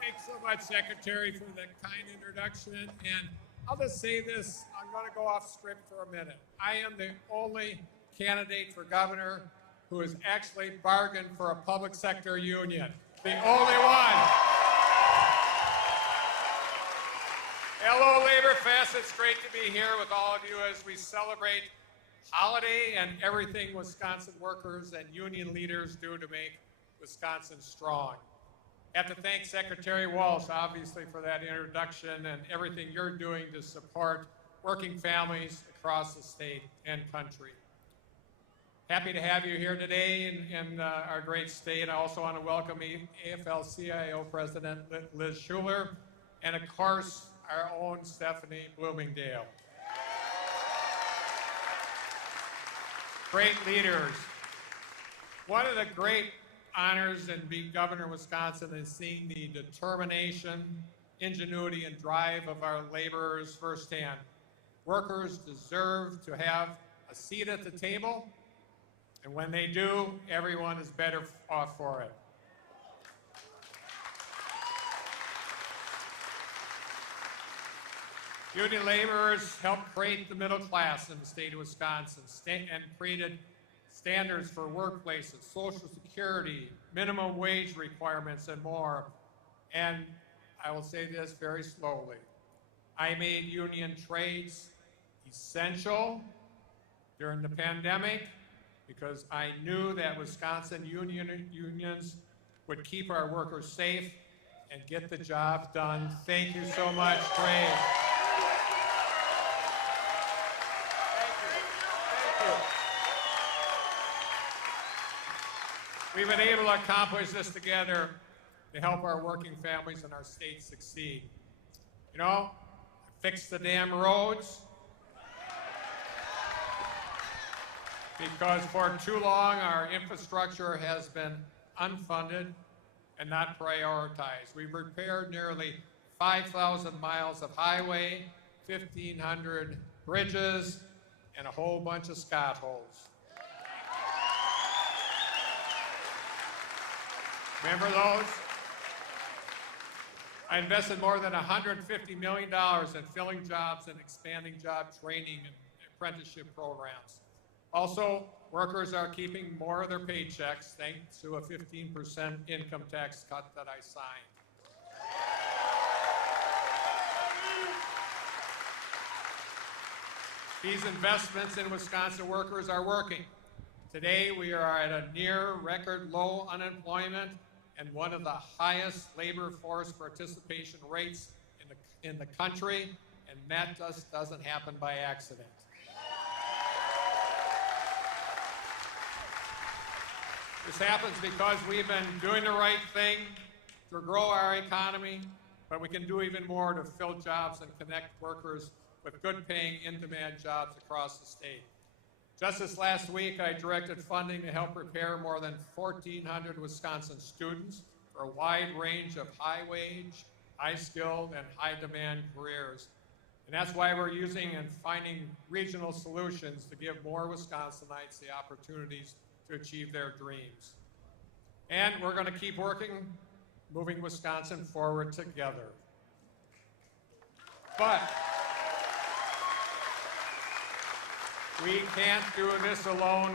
Thanks so much, Secretary, for the kind introduction. And I'll just say this, I'm going to go off script for a minute. I am the only candidate for governor who has actually bargained for a public sector union. The only one. Hello, Laborfest. It's great to be here with all of you as we celebrate holiday and everything Wisconsin workers and union leaders do to make Wisconsin strong. I have to thank Secretary Walsh, obviously, for that introduction and everything you're doing to support working families across the state and country. Happy to have you here today in our great state. I also want to welcome AFL-CIO President Liz Schuler, and of course, our own Stephanie Bloomingdale. Great leaders. One of the great honors in being governor of Wisconsin is seeing the determination, ingenuity, and drive of our laborers firsthand. Workers deserve to have a seat at the table, and when they do, everyone is better off for it. Union laborers helped create the middle class in the state of Wisconsin and created standards for workplaces, Social Security, minimum wage requirements, and more. And I will say this very slowly. I made union trades essential during the pandemic because I knew that Wisconsin unions would keep our workers safe and get the job done. Thank you so much, trade. We've been able to accomplish this together to help our working families and our state succeed. You know, fix the damn roads, because for too long our infrastructure has been unfunded and not prioritized. We've repaired nearly 5,000 miles of highway, 1,500 bridges, and a whole bunch of Scott holes. Remember those? I invested more than $150 million in filling jobs and expanding job training and apprenticeship programs. Also, workers are keeping more of their paychecks thanks to a 15% income tax cut that I signed. These investments in Wisconsin workers are working. Today, we are at a near record low unemployment and one of the highest labor force participation rates in the country, and that just doesn't happen by accident. This happens because we've been doing the right thing to grow our economy, but we can do even more to fill jobs and connect workers with good-paying, in-demand jobs across the state. Just this last week, I directed funding to help prepare more than 1,400 Wisconsin students for a wide range of high-wage, high-skilled, and high-demand careers. And that's why we're using and finding regional solutions to give more Wisconsinites the opportunities to achieve their dreams. And we're going to keep working, moving Wisconsin forward together. But we can't do this alone,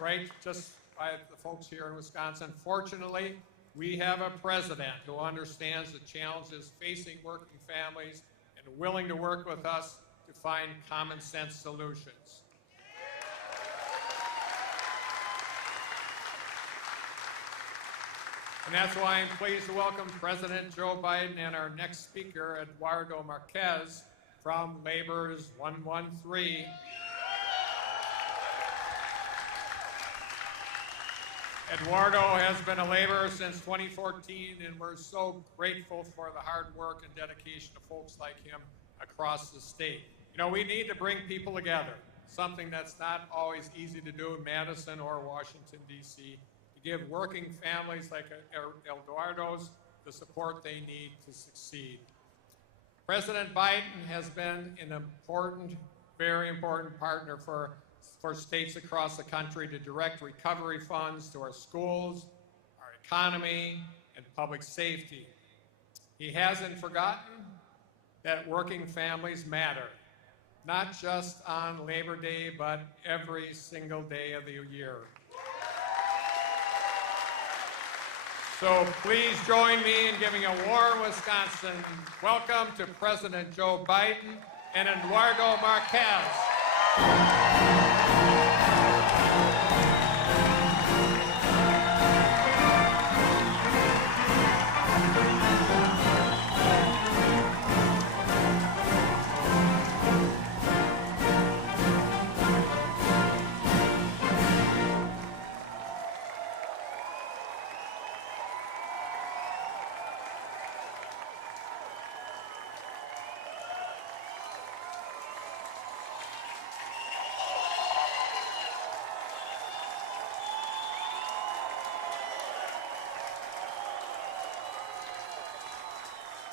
right? Just by the folks here in Wisconsin. Fortunately, we have a president who understands the challenges facing working families and willing to work with us to find common sense solutions. And that's why I'm pleased to welcome President Joe Biden and our next speaker, Eduardo Marquez, from Labor's 113. Eduardo has been a laborer since 2014, and we're so grateful for the hard work and dedication of folks like him across the state. You know, we need to bring people together, something that's not always easy to do in Madison or Washington, D.C., to give working families like Eduardo's the support they need to succeed. President Biden has been an important, very important partner for states across the country to direct recovery funds to our schools, our economy, and public safety. He hasn't forgotten that working families matter, not just on Labor Day, but every single day of the year. So please join me in giving a warm Wisconsin welcome to President Joe Biden and Eduardo Marquez.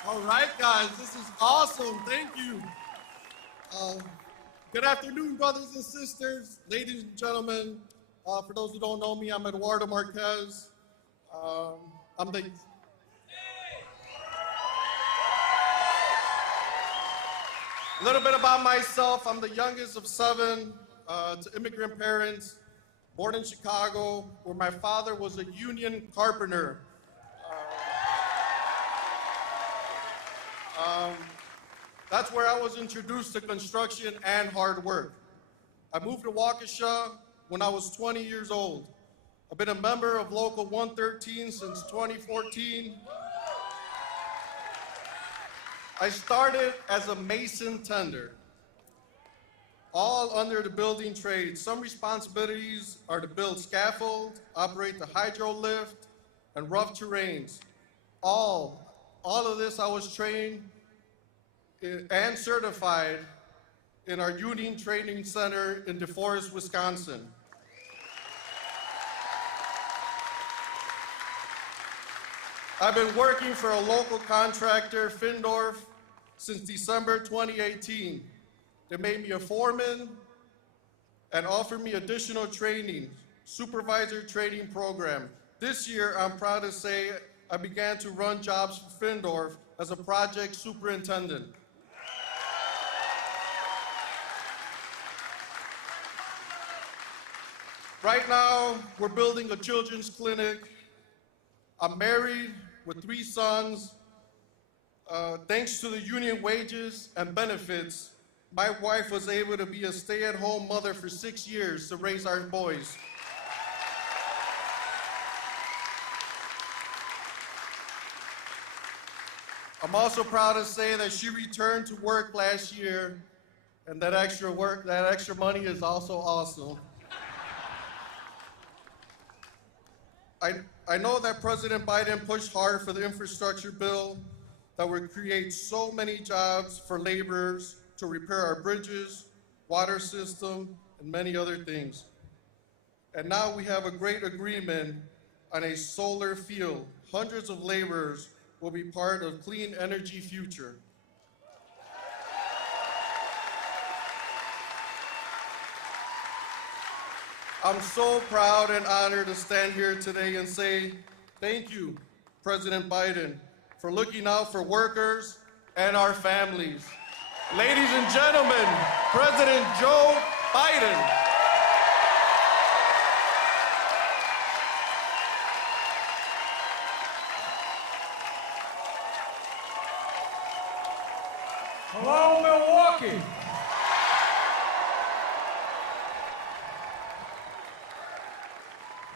All right, guys, this is awesome. Thank you. Good afternoon, brothers and sisters, ladies and gentlemen. For those who don't know me, I'm Eduardo Marquez. A little bit about myself. I'm the youngest of 7 to immigrant parents, born in Chicago, where my father was a union carpenter. That's where I was introduced to construction and hard work. I moved to Waukesha when I was 20 years old. I've been a member of Local 113 since 2014. I started as a mason tender, all under the building trade. Some responsibilities are to build scaffold, operate the hydro lift, and rough terrains. All of this I was trained and certified in our Union Training Center in DeForest, Wisconsin. I've been working for a local contractor, Findorf, since December 2018. They made me a foreman and offered me additional training, supervisor training program. This year, I'm proud to say I began to run jobs for Findorf as a project superintendent. Right now, we're building a children's clinic. I'm married with 3 sons. Thanks to the union wages and benefits, my wife was able to be a stay-at-home mother for 6 years to raise our boys. I'm also proud to say that she returned to work last year, and that extra money is also awesome. I know that President Biden pushed hard for the infrastructure bill that would create so many jobs for laborers to repair our bridges, water system, and many other things. And now we have a great agreement on a solar field. Hundreds of laborers will be part of clean energy future. I'm so proud and honored to stand here today and say thank you, President Biden, for looking out for workers and our families. Ladies and gentlemen, President Joe Biden. Hello, Milwaukee.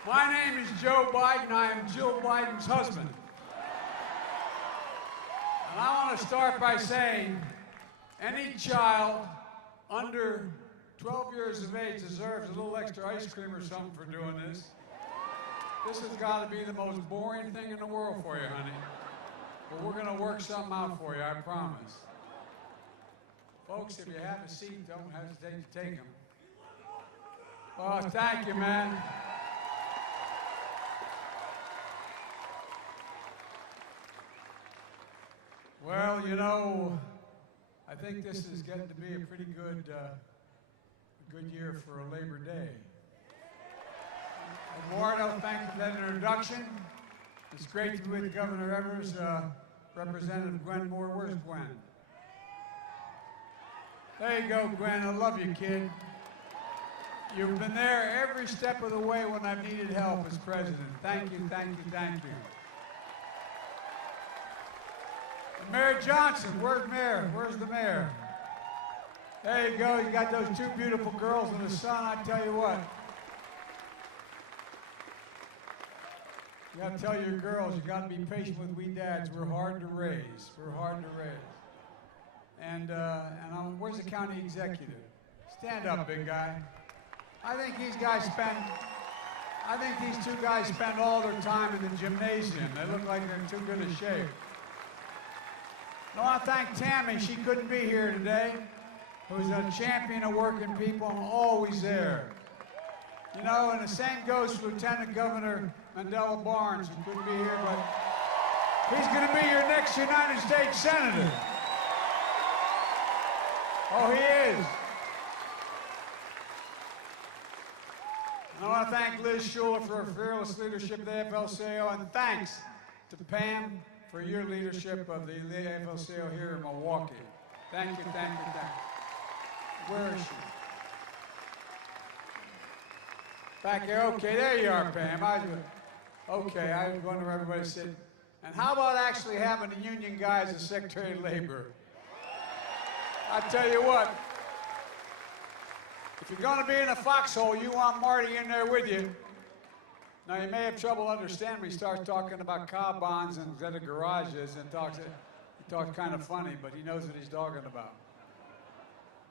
My name is Joe Biden. I am Jill Biden's husband. And I want to start by saying any child under 12 years of age deserves a little extra ice cream or something for doing this. This has got to be the most boring thing in the world for you, honey. But we're going to work something out for you, I promise. Folks, if you have a seat, don't hesitate to take them. Oh, thank you, man. Well, you know, I think this is getting to be a pretty good year for a Labor Day. Eduardo, thank you for that introduction. It's great to be with Governor Evers, Representative Gwen Moore. Where's Gwen? There you go, Gwen. I love you, kid. You've been there every step of the way when I've needed help as president. Thank you, thank you, thank you. And Mayor Johnson, where's Mayor? Where's the mayor? There you go. You got those two beautiful girls in the sun. I tell you what. You got to tell your girls, you got to be patient with we dads. We're hard to raise. We're hard to raise. And where's the county executive? Stand up, big guy. I think these two guys spend all their time in the gymnasium. They look like they're in too good a shape. I want to thank Tammy. She couldn't be here today. Who's a champion of working people and always there. You know, and the same goes for Lieutenant Governor Mandela Barnes, who couldn't be here, but he's going to be your next United States Senator. Oh, he is. And I want to thank Liz Schuler for her fearless leadership of the AFL-CIO, and thanks to Pam for your leadership of the AFL-CIO here in Milwaukee. Thank you, thank you, thank you. Where is she? Back here. Okay, there you are, Pam. Okay, I was wondering where everybody sit. And how about actually having a union guy as the Secretary of Labor? I tell you what, if you're going to be in a foxhole, you want Marty in there with you. Now, you may have trouble understanding when he starts talking about car bonds and instead of garages and he talks kind of funny, but he knows what he's talking about.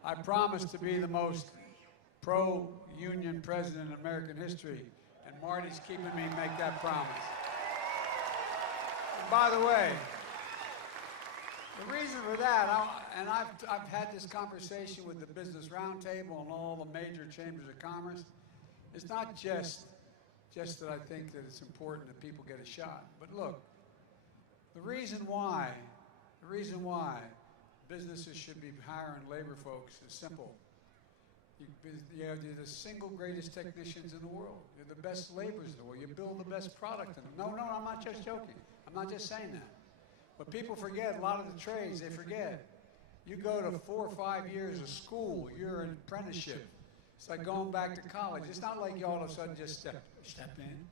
I promise to be the most pro-union president in American history, and Marty's keeping me make that promise. And by the way, the reason for that, I've had this conversation with the Business Roundtable and all the major chambers of commerce. It's not just that I think that it's important that people get a shot, but look, the reason why businesses should be hiring labor folks is simple. You're the single greatest technicians in the world. You're the best laborers in the world. You build the best product in them. No, I'm not just joking. I'm not just saying that. But people forget, a lot of the trades, they forget. You go to 4 or 5 years of school, you're an apprenticeship. It's like going back to college. It's not like you all of a sudden just step in.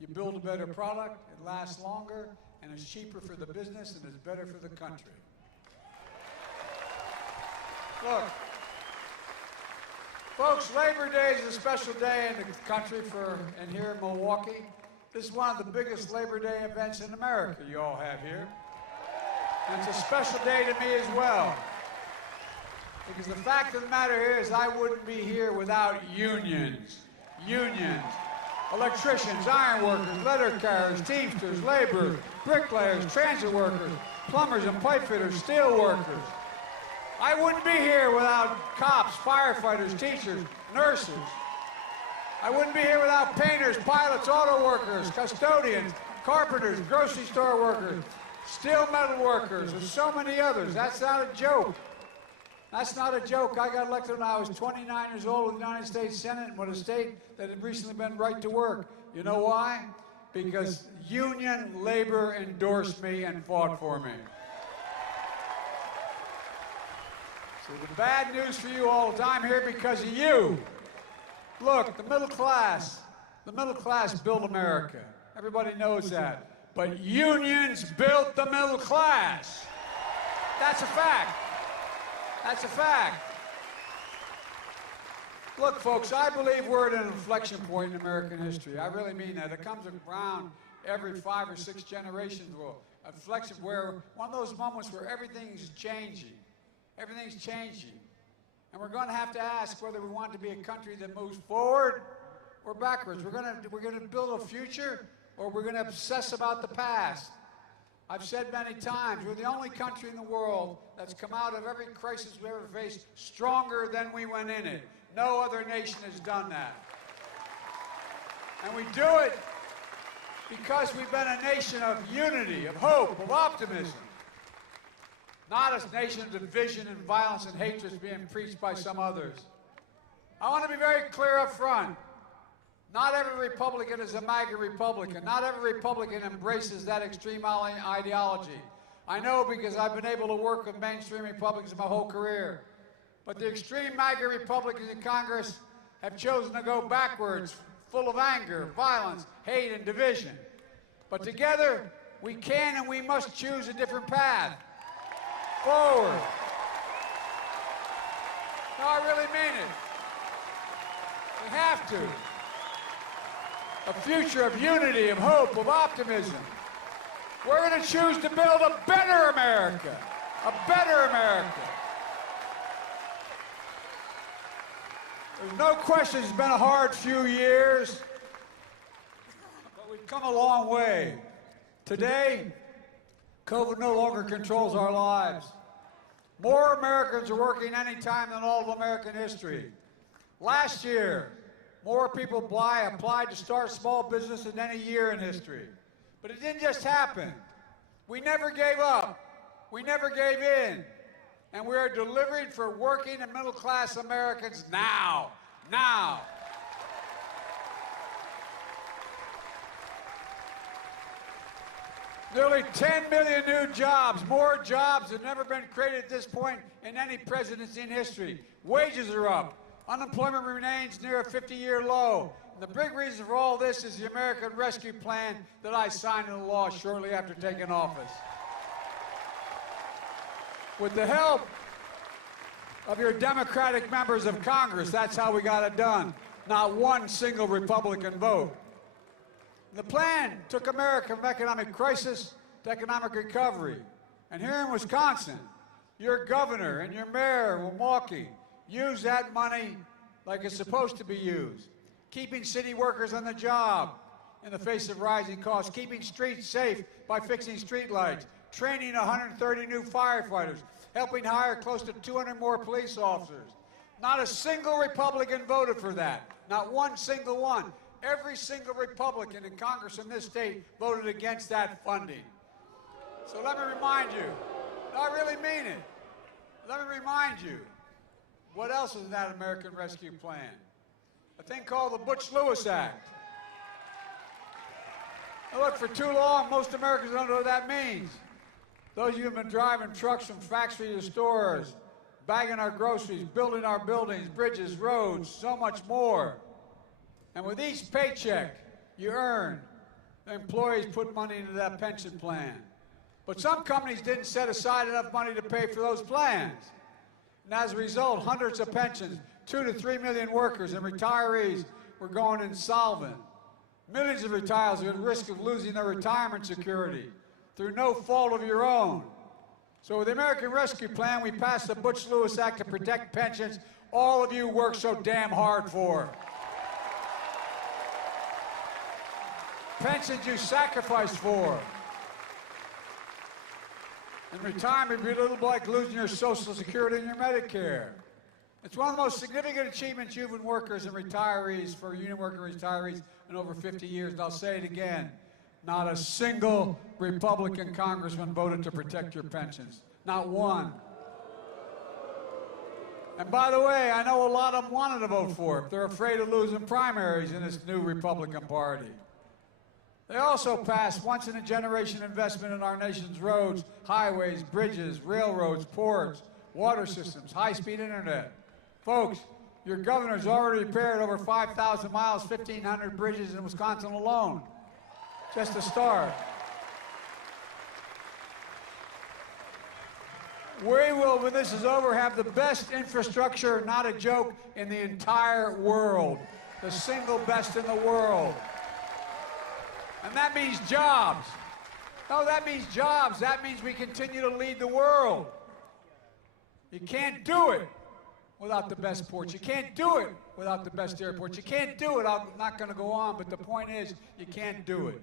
You build a better product, it lasts longer, and it's cheaper for the business, and it's better for the country. Look, folks, Labor Day is a special day in the country and here in Milwaukee. This is one of the biggest Labor Day events in America you all have here. And it's a special day to me as well. Because the fact of the matter is I wouldn't be here without unions. Unions. Electricians, iron workers, letter carriers, teamsters, laborers, bricklayers, transit workers, plumbers and pipe fitters, steel workers. I wouldn't be here without cops, firefighters, teachers, nurses. I wouldn't be here without painters, pilots, auto workers, custodians, carpenters, grocery store workers, steel metal workers, and so many others. That's not a joke. That's not a joke. I got elected when I was 29 years old in the United States Senate with a state that had recently been right to work. You know why? Because union labor endorsed me and fought for me. So the bad news for you all is I'm here because of you. Look, the middle class built America. Everybody knows that. But unions built the middle class. That's a fact. That's a fact. Look, folks, I believe we're at an inflection point in American history. I really mean that. It comes around every 5 or 6 generations. A inflection where one of those moments where everything's changing. Everything's changing. And we're going to have to ask whether we want to be a country that moves forward or backwards. We're going to build a future, or we're going to obsess about the past. I've said many times, we're the only country in the world that's come out of every crisis we ever faced stronger than we went in it. No other nation has done that. And we do it because we've been a nation of unity, of hope, of optimism. Not a nation of division and violence and hatred being preached by some others. I want to be very clear up front. Not every Republican is a MAGA Republican. Not every Republican embraces that extreme ideology. I know because I've been able to work with mainstream Republicans my whole career. But the extreme MAGA Republicans in Congress have chosen to go backwards, full of anger, violence, hate, and division. But together, we can and we must choose a different path. Forward. No, I really mean it. We have to. A future of unity, of hope, of optimism. We're going to choose to build a better America. A better America. There's no question it's been a hard few years, but we've come a long way. Today, COVID no longer controls our lives. More Americans are working any time than all of American history. Last year, more people applied to start small business than any year in history. But it didn't just happen. We never gave up. We never gave in. And we are delivering for working and middle-class Americans now. Now. Nearly 10 million new jobs, more jobs have never been created at this point in any presidency in history. Wages are up. Unemployment remains near a 50-year low. And the big reason for all this is the American Rescue Plan that I signed into law shortly after taking office. With the help of your Democratic members of Congress, that's how we got it done. Not one single Republican vote. The plan took America from economic crisis to economic recovery. And here in Wisconsin, your governor and your mayor in Milwaukee used that money like it's supposed to be used. Keeping city workers on the job in the face of rising costs, keeping streets safe by fixing streetlights, training 130 new firefighters, helping hire close to 200 more police officers. Not a single Republican voted for that. Not one single one. Every single Republican in Congress in this state voted against that funding. So let me remind you, I really mean it. Let me remind you, what else is in that American Rescue Plan? A thing called the Butch-Lewis Act. Now look, for too long, most Americans don't know what that means. Those of you who have been driving trucks from factory to stores, bagging our groceries, building our buildings, bridges, roads, so much more. And with each paycheck you earn, the employees put money into that pension plan. But some companies didn't set aside enough money to pay for those plans. And as a result, hundreds of pensions, 2 to 3 million workers and retirees were going insolvent. Millions of retirees are at risk of losing their retirement security through no fault of your own. So with the American Rescue Plan, we passed the Butch-Lewis Act to protect pensions all of you work so damn hard for. Pensions you sacrificed for. And retirement would be a little like losing your Social Security and your Medicare. It's one of the most significant achievements union workers and retirees, for union worker retirees, in over 50 years. And I'll say it again, not a single Republican congressman voted to protect your pensions. Not one. And by the way, I know a lot of them wanted to vote for it. They're afraid of losing primaries in this new Republican Party. They also passed once-in-a-generation investment in our nation's roads, highways, bridges, railroads, ports, water systems, high-speed internet. Folks, your governor's already repaired over 5,000 miles, 1,500 bridges in Wisconsin alone. Just a start. We will, when this is over, have the best infrastructure, not a joke, in the entire world. The single best in the world. And that means jobs. No, that means jobs. That means we continue to lead the world. You can't do it without the best ports. You can't do it without the best airports. You can't do it. I'm not going to go on, but the point is, you can't do it.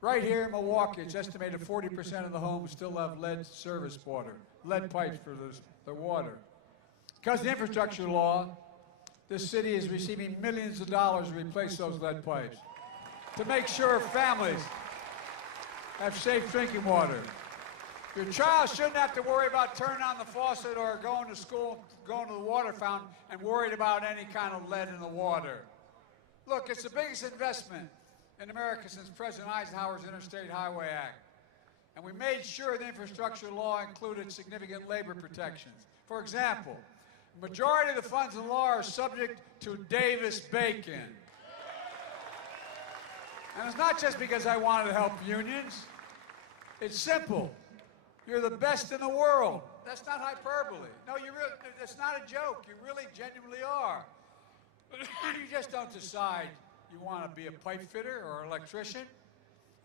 Right here in Milwaukee, it's estimated 40% of the homes still have lead service water, lead pipes for the water. Because of the infrastructure law, this city is receiving millions of dollars to replace those lead pipes, to make sure families have safe drinking water. Your child shouldn't have to worry about turning on the faucet or going to school, going to the water fountain, and worried about any kind of lead in the water. Look, it's the biggest investment in America since President Eisenhower's Interstate Highway Act. And we made sure the infrastructure law included significant labor protections. For example, the majority of the funds in the law are subject to Davis-Bacon. And it's not just because I wanted to help unions. It's simple. You're the best in the world. That's not hyperbole. No, it's not a joke. You really genuinely are. You just don't decide you want to be a pipe fitter or electrician.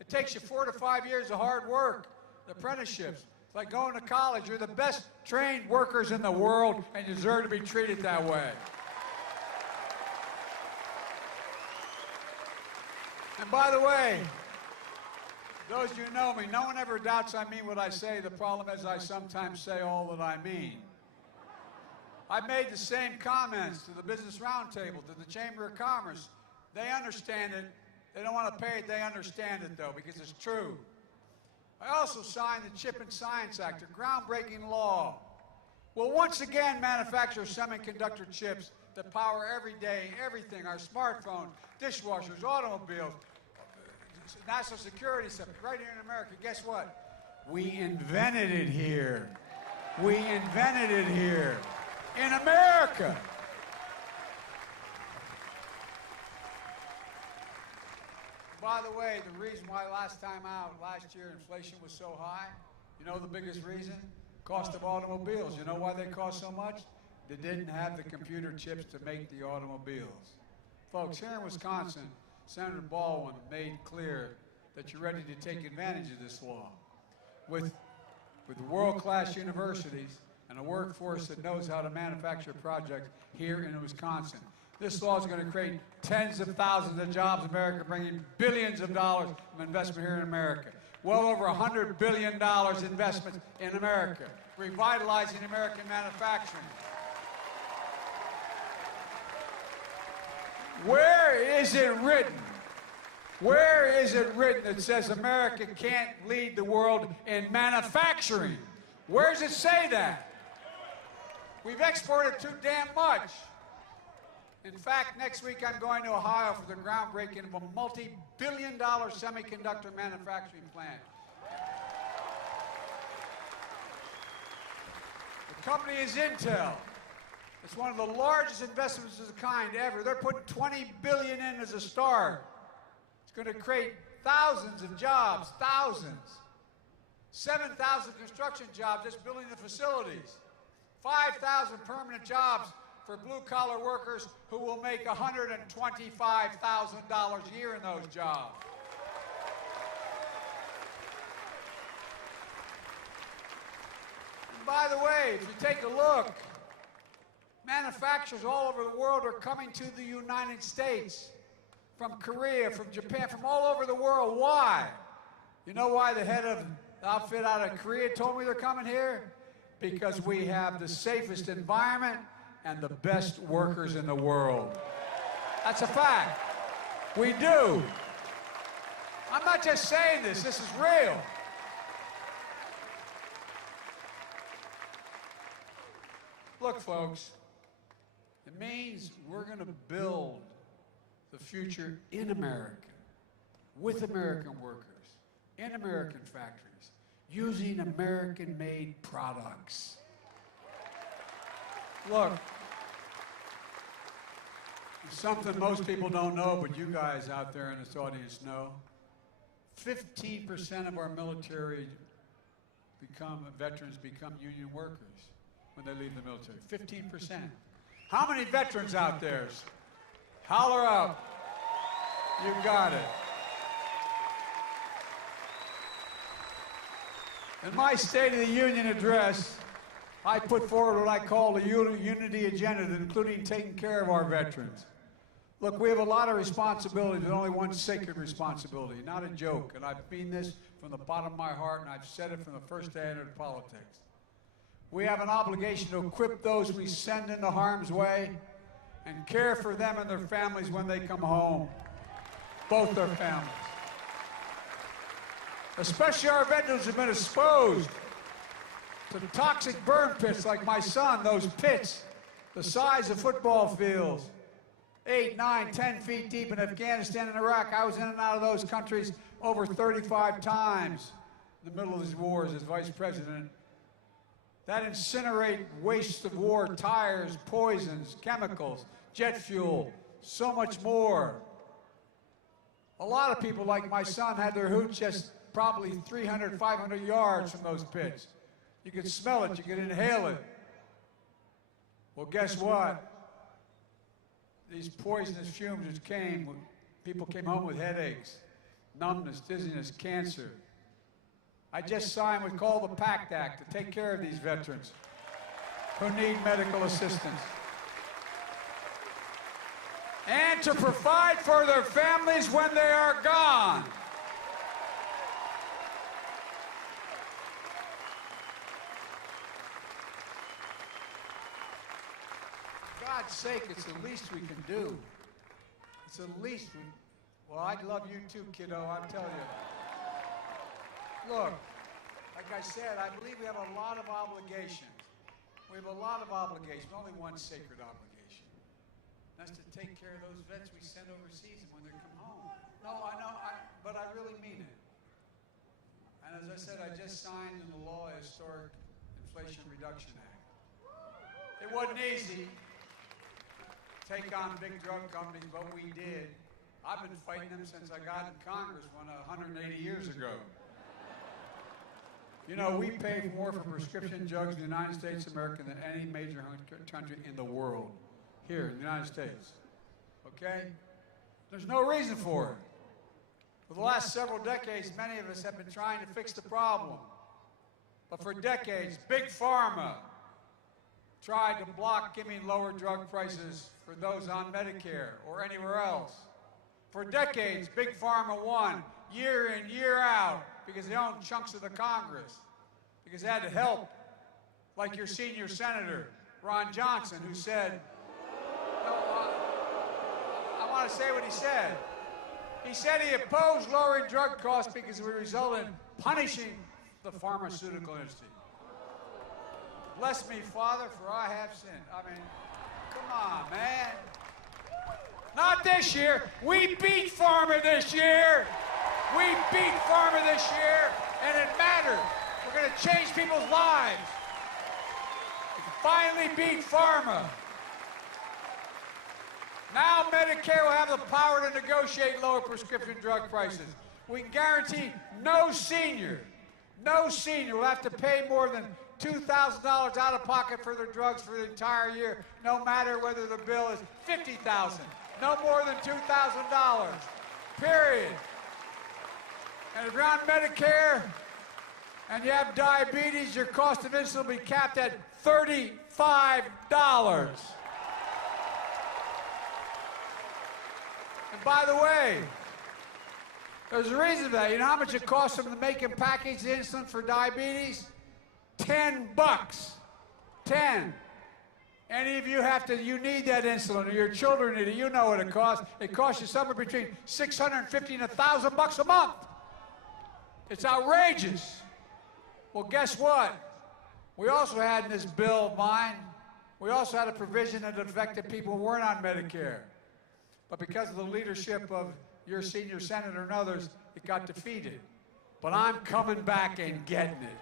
It takes you 4 to 5 years of hard work, apprenticeships. It's like going to college. You're the best trained workers in the world, and you deserve to be treated that way. And by the way, those of you who know me, no one ever doubts I mean what I say. The problem is I sometimes say all that I mean. I made the same comments to the Business Roundtable, to the Chamber of Commerce. They understand it. They don't want to pay it. They understand it, though, because it's true. I also signed the Chip and Science Act, a groundbreaking law. Will once again manufacture semiconductor chips that power every day, everything, our smartphones, dishwashers, automobiles, national security stuff, right here in America. Guess what? We invented it here. We invented it here. In America. By the way, the reason why last year, inflation was so high, you know the biggest reason? Cost of automobiles. You know why they cost so much? They didn't have the computer chips to make the automobiles. Folks, here in Wisconsin, Senator Baldwin made clear that you're ready to take advantage of this law. With world-class universities and a workforce that knows how to manufacture projects here in Wisconsin. This law is going to create tens of thousands of jobs in America, bringing billions of dollars of investment here in America. Well over $100 billion investments in America, revitalizing American manufacturing. Where is it written? Where is it written that says America can't lead the world in manufacturing? Where does it say that? We've exported too damn much. In fact, next week I'm going to Ohio for the groundbreaking of a multi-billion-dollar semiconductor manufacturing plant. The company is Intel. It's one of the largest investments of the kind ever. They're putting $20 billion in as a start. It's going to create thousands of jobs, thousands. 7,000 construction jobs just building the facilities. 5,000 permanent jobs for blue-collar workers who will make $125,000 a year in those jobs. And by the way, if you take a look, manufacturers all over the world are coming to the United States, from Korea, from Japan, from all over the world. Why? You know why the head of the outfit out of Korea told me they're coming here? Because we have the safest environment and the best workers in the world. That's a fact. We do. I'm not just saying this. This is real. Look, folks, it means we're going to build the future in America, with American workers, in American factories, using American-made products. Look, something most people don't know, but you guys out there in this audience know, 15% of our military veterans become union workers when they leave the military. 15%. How many veterans out there? Holler out. You got it. In my State of the Union address, I put forward what I call the unity agenda, including taking care of our veterans. Look, we have a lot of responsibility, but only one sacred responsibility, not a joke. And I mean this from the bottom of my heart, and I've said it from the first day I entered politics. We have an obligation to equip those we send into harm's way and care for them and their families when they come home, both their families. Especially our veterans who've been exposed to toxic burn pits like my son, those pits the size of football fields, 8, 9, 10 feet deep in Afghanistan and Iraq. I was in and out of those countries over 35 times in the middle of these wars as vice president. That incinerate waste of war, tires, poisons, chemicals, jet fuel, so much more. A lot of people, like my son, had their hooch just probably 300, 500 yards from those pits. You could smell it, you could inhale it. Well, guess what? These poisonous fumes which came, people came home with headaches, numbness, dizziness, cancer. I just signed what's called the PACT Act to take care of these veterans who need medical assistance and to provide for their families when they are gone. For God's sake, it's the least we can do. It's the least we... Well, I'd love you too, kiddo, I'll tell you. Look, like I said, I believe we have a lot of obligations. We have a lot of obligations, only one sacred obligation. That's to take care of those vets we send overseas when they come home. No, I know, but I really mean it. And as I said, I just signed into law a historic Inflation Reduction Act. It wasn't easy to take on big drug companies, but we did. I've been fighting them since I got in Congress 180 years ago. You know, we pay more for prescription drugs in the United States of America than any major country in the world. Here in the United States. Okay? There's no reason for it. For the last several decades, many of us have been trying to fix the problem. But for decades, Big Pharma tried to block giving lower drug prices for those on Medicare or anywhere else. For decades, Big Pharma won year in, year out because they owned chunks of the Congress, because they had to help, like your senior senator, Ron Johnson, who said, I want to say what he said. He said he opposed lowering drug costs because it would result in punishing the pharmaceutical industry. Bless me, Father, for I have sinned. I mean, come on, man. Not this year. We beat pharma this year. We beat pharma this year, and it mattered. We're going to change people's lives. We finally beat pharma. Now Medicare will have the power to negotiate lower prescription drug prices. We guarantee no senior will have to pay more than $2,000 out of pocket for their drugs for the entire year, no matter whether the bill is $50,000, no more than $2,000, period. And if you're on Medicare and you have diabetes, your cost of insulin will be capped at $35. And by the way, there's a reason for that. You know how much it costs them to make and package the insulin for diabetes? $10. 10. Any of you you need that insulin, or your children need it, you know what it costs. It costs you somewhere between $650 and $1,000 a month. It's outrageous. Well, guess what? We also had in this bill of mine, we also had a provision that affected people who weren't on Medicare. But because of the leadership of your senior senator and others, it got defeated. But I'm coming back and getting it.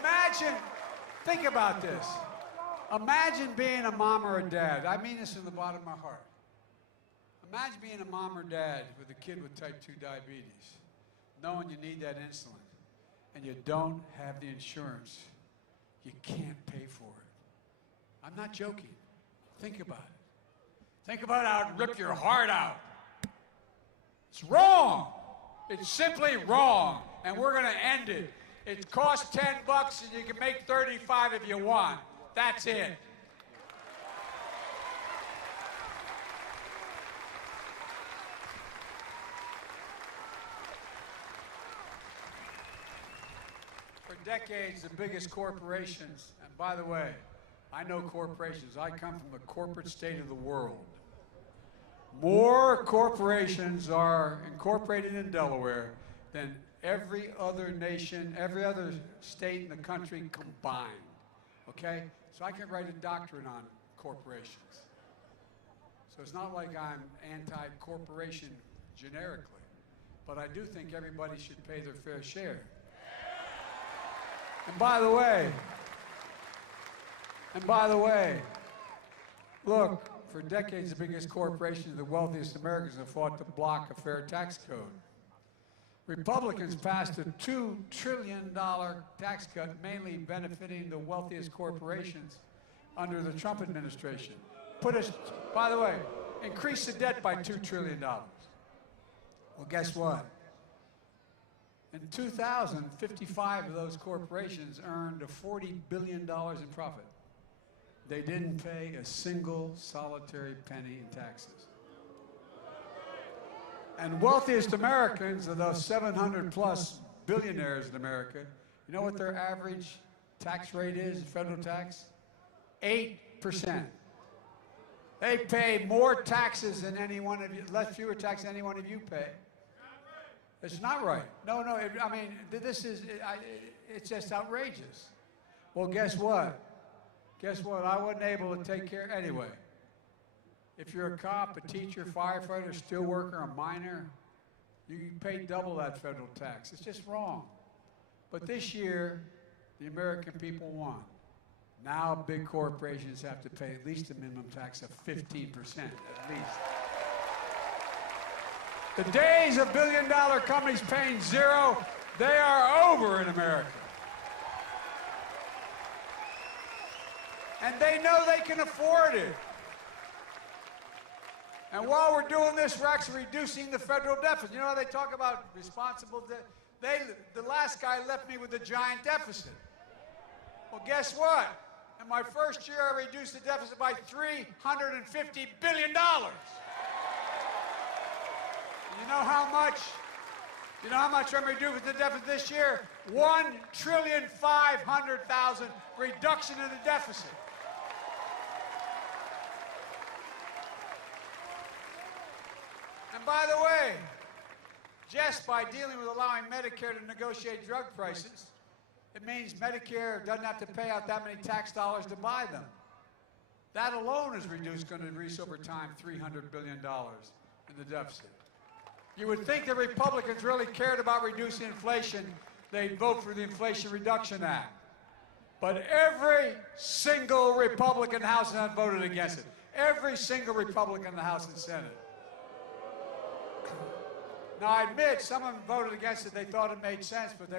Imagine, think about this. Imagine being a mom or a dad. I mean this in the bottom of my heart. Imagine being a mom or dad with a kid with type 2 diabetes, knowing you need that insulin, and you don't have the insurance. You can't pay for it. I'm not joking. Think about it. Think about how it'd rip your heart out. It's wrong. It's simply wrong, and we're going to end it. It costs $10 and you can make $35 if you want. That's it. For decades, the biggest corporations, and by the way, I know corporations. I come from the corporate state of the world. More corporations are incorporated in Delaware than every other nation, every other state in the country combined. Okay? So I can write a doctorate on corporations. So it's not like I'm anti-corporation generically, but I do think everybody should pay their fair share. And by the way, look, for decades the biggest corporations, the wealthiest Americans have fought to block a fair tax code. Republicans passed a $2 trillion tax cut, mainly benefiting the wealthiest corporations under the Trump administration. By the way, increase the debt by $2 trillion. Well, guess what? In 2000, 55 of those corporations earned $40 billion in profit. They didn't pay a single solitary penny in taxes. And wealthiest Americans, of those 700 plus billionaires in America, you know what their average tax rate is, federal tax? 8%. They pay more taxes than any one of you, fewer taxes than any one of you pay. It's not right. No, I mean, it's just outrageous. Well, guess what? Guess what? I wasn't able to take care, anyway. If you're a cop, a teacher, firefighter, steelworker, a miner, you pay double that federal tax. It's just wrong. But this year, the American people won. Now big corporations have to pay at least a minimum tax of 15%, at least. The days of billion-dollar companies paying zero, they are over in America. And they know they can afford it. And while we're doing this, we're actually reducing the federal deficit. You know how they talk about responsible debt? The last guy left me with a giant deficit. Well, guess what? In my first year, I reduced the deficit by $350 billion. You know how much? You know how much I'm reducing the deficit this year? $1,500,000,000 reduction in the deficit. And by the way, just by dealing with allowing Medicare to negotiate drug prices, it means Medicare doesn't have to pay out that many tax dollars to buy them. That alone is going to reduce over time $300 billion in the deficit. You would think the Republicans really cared about reducing inflation, they'd vote for the Inflation Reduction Act. But every single Republican in the House and Senate voted against it. Every single Republican in the House and Senate. Now, I admit, some of them voted against it. They thought it made sense, but they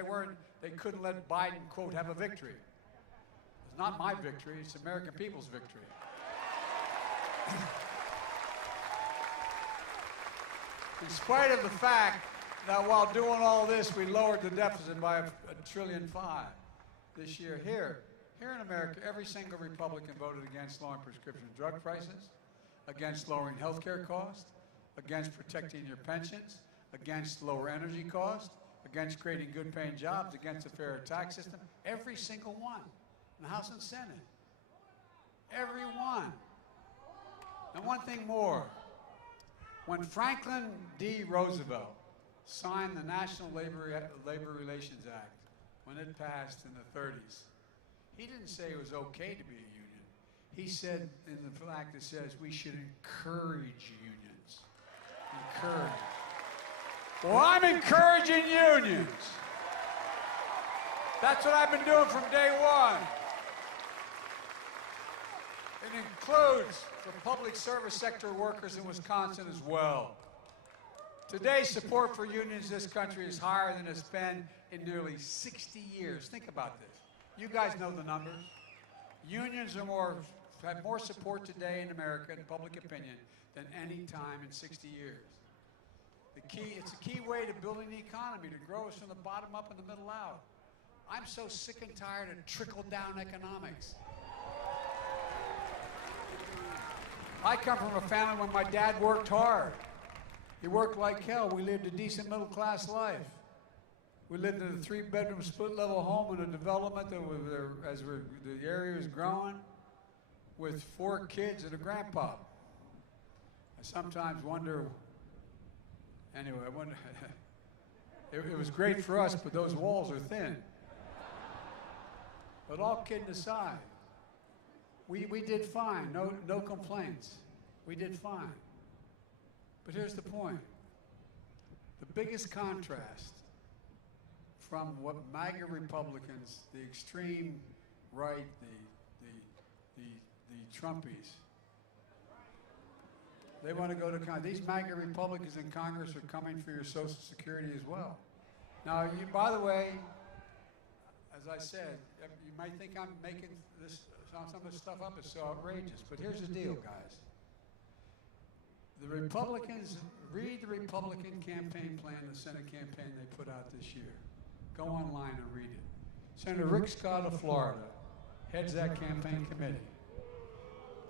couldn't let Biden, quote, have a victory. It's not my victory. It's the American people's victory. In spite of the fact that while doing all this, we lowered the deficit by $1.5 trillion this year. Here in America, every single Republican voted against lowering prescription drug prices, against lowering health care costs, against protecting your pensions, against lower energy costs, against creating good-paying jobs, against a fair tax system. Every single one in the House and Senate. Every one. And one thing more. When Franklin D. Roosevelt signed the National Labor Relations Act, when it passed in the 30s, he didn't say it was okay to be a union. He said in the act it says we should encourage unions. Encourage. Well, I'm encouraging unions. That's what I've been doing from day one. It includes the public service sector workers in Wisconsin as well. Today, support for unions in this country is higher than it's been in nearly 60 years. Think about this. You guys know the numbers. Unions have more support today in America in public opinion than any time in 60 years. It's a key way to building the economy, to grow us from the bottom up and the middle out. I'm so sick and tired of trickle-down economics. I come from a family where my dad worked hard. He worked like hell. We lived a decent middle-class life. We lived in a 3-bedroom split-level home in a development that the area was growing with 4 kids and a grandpa. I sometimes wonder, anyway, I wonder, it was great for us, but those walls are thin. But all kidding aside, we did fine, no complaints. We did fine. But here's the point. The biggest contrast from what MAGA Republicans, the extreme right, the Trumpies, they want to go to Congress. These MAGA Republicans in Congress are coming for your Social Security as well. Now, by the way, as I said, you might think I'm making some of this stuff up is so outrageous, but here's the deal, guys. The Republicans, read the Republican campaign plan, the Senate campaign they put out this year. Go online and read it. Senator Rick Scott of Florida heads that campaign committee.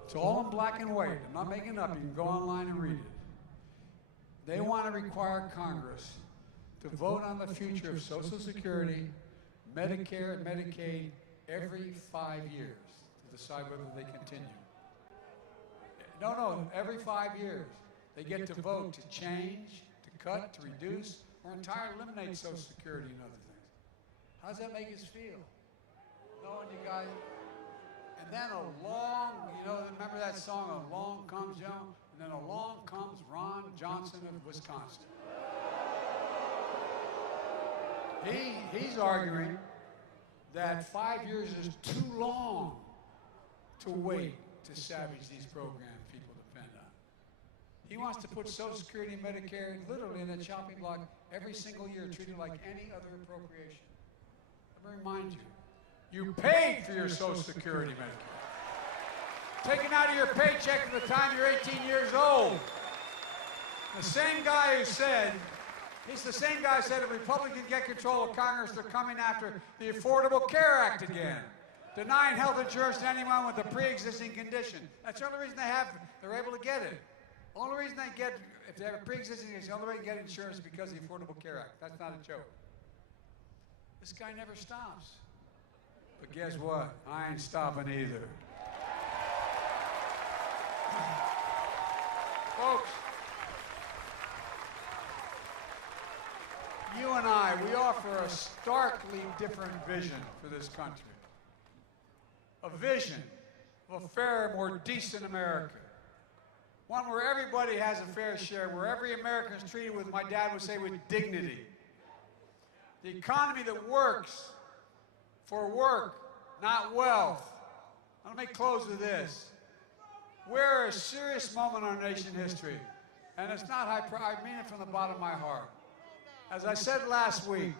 It's all in black and white. I'm not making it up. You can go online and read it. They want to require Congress to vote on the future of Social Security, Medicare, and Medicaid every 5 years to decide whether they continue. No, every 5 years. They get to vote to change, to cut, to reduce, or entirely eliminate Social Security and other things. How does that make us feel? Knowing you guys, and then remember that song, Along Comes Young, and then along comes Ron Johnson of Wisconsin. He's arguing that 5 years is too long to wait to savage these programs people depend on. He wants to put Social Security and Medicare literally in a chopping block every single year, treated like any other appropriation. Let me remind you, you paid for your Social Security Medicare. Taken out of your paycheck at the time you're 18 years old. The same guy who said, he's the same guy who said if Republicans get control of Congress, they're coming after the Affordable Care Act again, denying health insurance to anyone with a pre-existing condition. That's the only reason they're able to get it. The only reason they get, if they have a pre-existing condition, the only way to get insurance is because of the Affordable Care Act. That's not a joke. This guy never stops. But guess what? I ain't stopping either. Folks, you and I, we offer a starkly different vision for this country. A vision of a fairer, more decent America. One where everybody has a fair share, where every American is treated with, my dad would say, with dignity. The economy that works for work, not wealth. Let me close with this. We're a serious moment in our nation's history, and it's not I mean it from the bottom of my heart. As I said last week,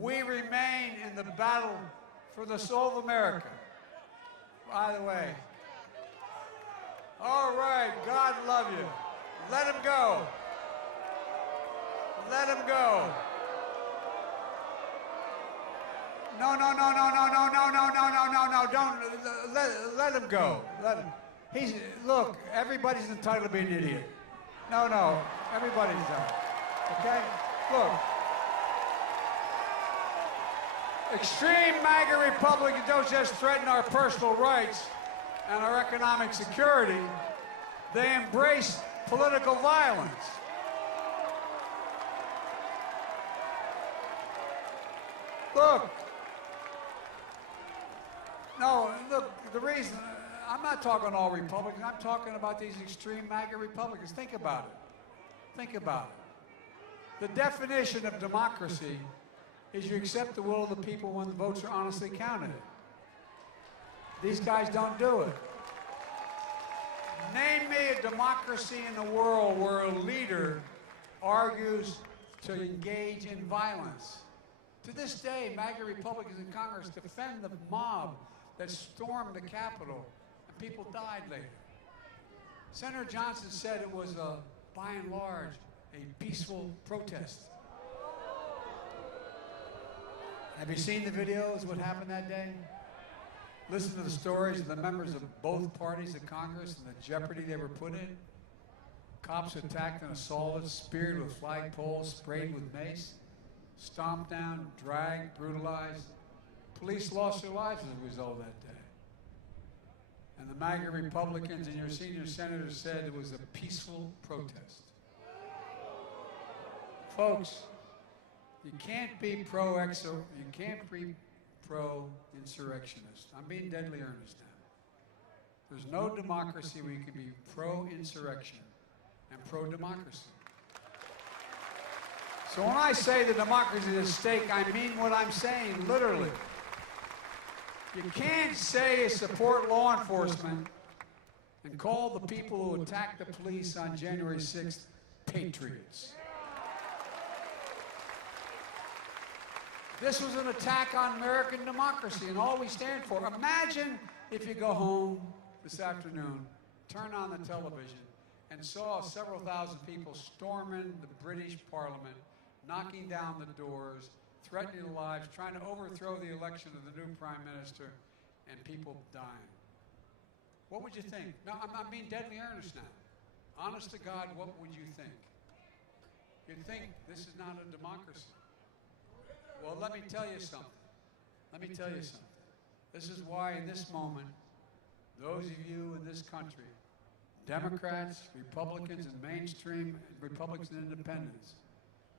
we remain in the battle for the soul of America. By the way, all right, God love you. Let him go. Let him go. No, don't, let him go. Look, everybody's entitled to be an idiot. No, everybody's entitled. Okay? Look. Extreme MAGA Republicans don't just threaten our personal rights and our economic security, they embrace political violence. Look, the reason, I'm not talking all Republicans, I'm talking about these extreme MAGA Republicans. Think about it. Think about it. The definition of democracy is you accept the will of the people when the votes are honestly counted. These guys don't do it. Name me a democracy in the world where a leader argues to engage in violence. To this day, MAGA Republicans in Congress defend the mob that stormed the Capitol, and people died later. Senator Johnson said it was, by and large, a peaceful protest. Have you seen the videos, what happened that day? Listen to the stories of the members of both parties of Congress and the jeopardy they were put in. Cops attacked and assaulted, speared with flagpoles, sprayed with mace, stomped down, dragged, brutalized. Police lost their lives as a result of that day. And the MAGA Republicans and your senior senator said it was a peaceful protest. Folks, you can't be pro-insurrectionist. I'm being deadly earnest now. There's no democracy where you can be pro-insurrection and pro-democracy. So when I say the democracy is at stake, I mean what I'm saying, literally. You can't say you support law enforcement and call the people who attacked the police on January 6th patriots. This was an attack on American democracy and all we stand for. Imagine if you go home this afternoon, turn on the television, and saw several thousand people storming the British Parliament, knocking down the doors, threatening their lives, trying to overthrow the election of the new Prime Minister, and people dying. What would you think? No, I'm being deadly earnest now. Honest to God, what would you think? You'd think this is not a democracy. Well, let me tell you something. Let me tell you something. This is why in this moment, those of you in this country, Democrats, Republicans, and mainstream Republicans and independents,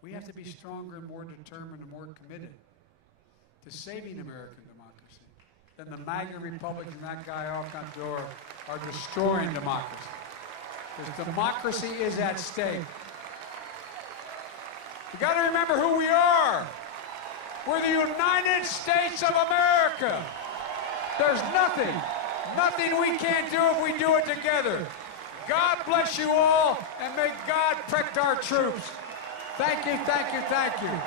we have to be stronger and more determined and more committed to saving American democracy than the MAGA Republicans and that guy off on the door are destroying democracy. Because democracy is at stake. You got to remember who we are. We're the United States of America. There's nothing we can't do if we do it together. God bless you all, and may God protect our troops. Thank you, thank you, thank you.